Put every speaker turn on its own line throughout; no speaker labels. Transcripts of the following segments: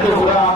আল্লাহ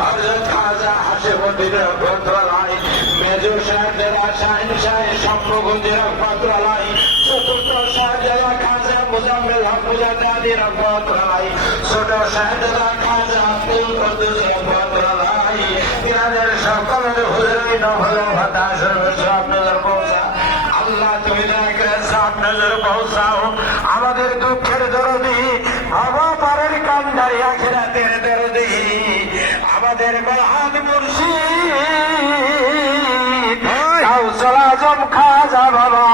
হযরত খাজা হাশিমুদ্দিন রহমতুল্লাহ major সাহেবের শাহিন শাহে স্বপ্নগঞ্জের রহমতুল্লাহ চতুর্থ শাহজাদা খাজা মুজাম্মেল হক মুজাদ্দাদি রহমতুল্লাহ ছোট শাহজাদা খাজা আব্দুল কুদ্দুস রহমতুল্লাহ তিনাদের সকলের হুজুরি নহল ভাতা সর্বস্ব আপনাদের পৌঁছা আল্লাহ তুমি করে সাত নজর পৌঁছাও। আমাদের দুঃখের দরদি অবতারের কান্দারি আখিরাতের দরদি। আমাদের মহান মুর্শিদ। কাউসল আজম খাজা বাবা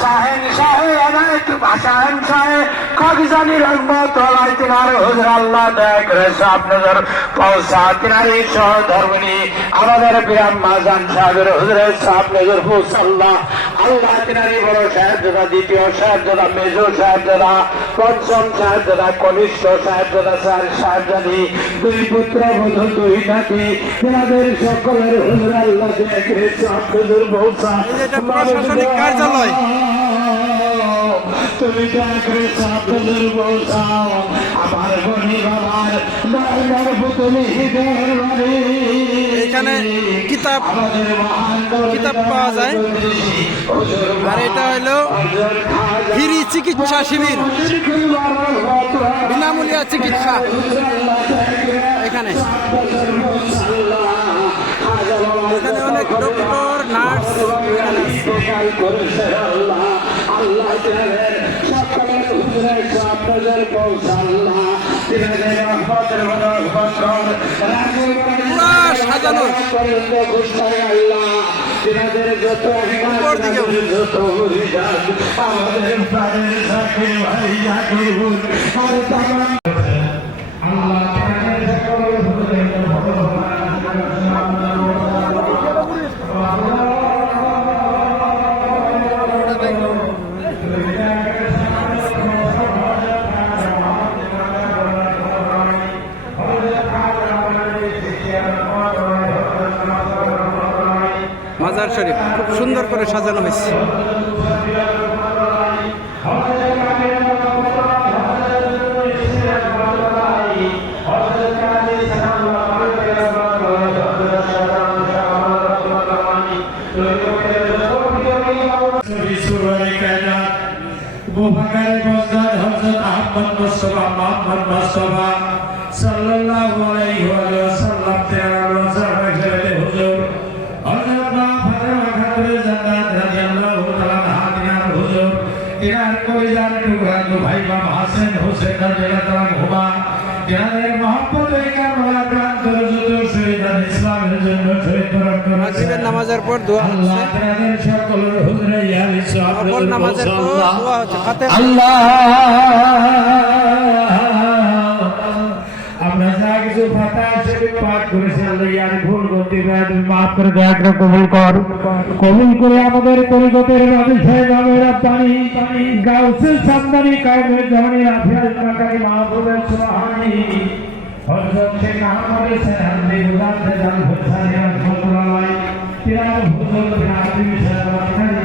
শাহেন শাহে অনেক শাহেন শাহে কবিজানি রহমত ওলাই তিনার হুজুর আল্লাহ দয়া করে সাত নজর পৌঁছা। তিনার সহধর্মিনী আমাদের বিরাম মাজান সাহেবের হুজুরের সাত নজর আল্লাহ তিনারি বড় সাহেবজাদা দ্বিতীয় সাহেবজাদা মেজো সাহেবজাদা পঞ্চম সাহেবজাদা কনিষ্ঠ সাহেবজাদা স্যার সাহেবজাদি দুই পুত্র বধূ দুই নাতি তিনাদের সকলের হুজুর আল্লাহ নজর পৌঁছা
প্রশাসনিক কার্যালয়।
তুমি দেখে সাত নজর
এখানে কিতাব কিতাব পাওয়া যায়। আর এটা হলো ফ্রি চিকিৎসা শিবির, বিনামূল্যে চিকিৎসা এখানে। এখানে অনেক ডক্টর, নার্স। পুরা সাজানো। উপর দিকেও।
আমাদের
মাজার শরীফ খুব সুন্দর করে সাজানো হয়েছে
মুফাকার বজদার হযরত সাল্লাম বাবা হাসান হোসেন রাদিয়াল্লাহু আনহুমা যাদের মহব্বত এই কারণে প্রান্ত যত শহীদান ইসলামের জন্য শহীদ বরণ
করেছেন নামাজের পর দোয়া
আল্লাহ তাদের সকলের হুজুরে ইয়া
সকল নামাজের পর দোয়া হচ্ছে ফাতে
আল্লাহ কিছু ফাতা শরীফ পাঠ করেছি আল্লাহ ইয়ার ভুল গতি তুমি মাফ করে দয়া করে কবুল কর। কবুল করে আমাদের তরিকতের নবী সাহেব আমরা পানি গাউসে সামদানি কায়মের জামানি রাফিয়াল কাকারি মাহবুবের সুবহানি হযরত শেখ আহমদ হোসেন হামদি গুলাম ফেজাল হোসেন রহমাতুল্লাহ তিনার হুজুর বিন আব্দুল সালাম